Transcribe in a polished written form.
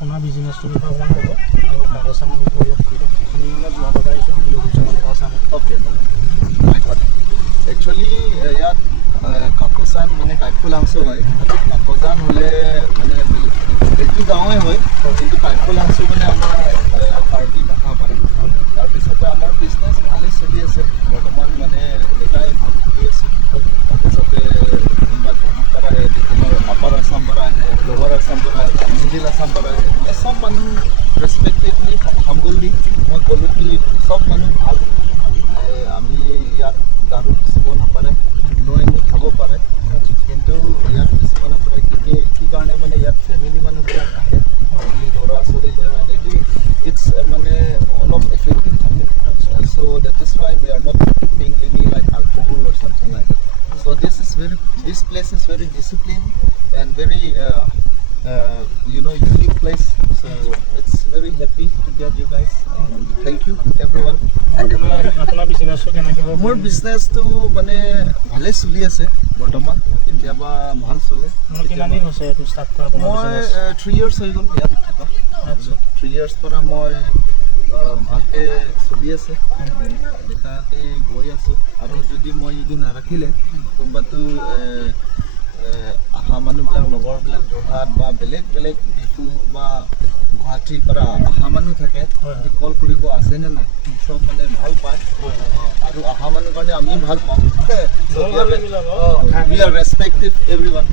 আপোনাৰ বিজনেছটোৰ বিষয়ে অকণমান ক'ব আৰু কাগজ বিষয়ে অলপ ক'ব আমি মানে যোৱা কথা আহিছোঁ আমি ইউটিউব চেনেল কাগজ অ'কে একচুৱেলি ইয়াত কাকচান মানে কাইফুল অংশ হয় কাকজান হ'লে মানে এইটো গাঁৱে হয় কিন্তু কাইফুল অংশ মানে আমাৰ পাৰ্টি দেখা পাৰে তাৰপিছতে আমাৰ বিজনেছ ভালেই চলি আছে বৰ্তমান মানে এটাই ভাল চলি আছে তাৰপিছতে কোনোবা জনাৰ পৰা আহে বিভিন্ন আপাৰ আছাম পৰা আহে লোৱাৰ আছাম পৰা আহে মিডিল আছাম পৰা আহে চব মানুহ ৰেচপেক্টেডলি হাম্বলি মই ক'লোঁ কি চব মানুহ ভাল আমি ইয়াত দাৰু বেচিব নাপাৰে লৈ আনি খাব পাৰে কিন্তু ইয়াত বেচিব নাপাৰে কি কাৰণে মানে ইয়াত ফেমিলি মানুহবিলাক আহে ল'ৰা ছোৱালী লৈ আহে এইটো ইটছ মানে অলপ এফেক্টিভ থাকে so' that is why we are not ping any like alcohol or something like that so this place is very disciplined and very unique place so it's very happy to get you guys and thank you everyone আপোনাৰ বিজনেছটো কেনেকৈ হ'ব মোৰ বিজনেছটো মানে ভালেই চলি আছে বৰ্তমান কেতিয়াবা ভাল চলে কিমান দিন হৈছে এইটো ষ্টাৰ্ট কৰা মই 3 years হৈ গ'ল ইয়াত থকা আচ্ছা 3 years পৰা মই ভালকৈ চলি আছে এনেকুৱাকৈ গৈ আছোঁ আৰু যদি নাৰাখিলে কোনোবাটো অহা মানুহবিলাক লগৰবিলাক যোৰহাট বা বেলেগ ডিফু বা গুৱাহাটীৰ পৰা অহা মানুহ থাকে কল কৰিব আছেনে নাই চব মানে ভাল পায় আৰু অহা মানুহ কাৰণে আমি ভাল পাওঁ উই আৰ ৰেচপেক্টিভ এভৰিৱান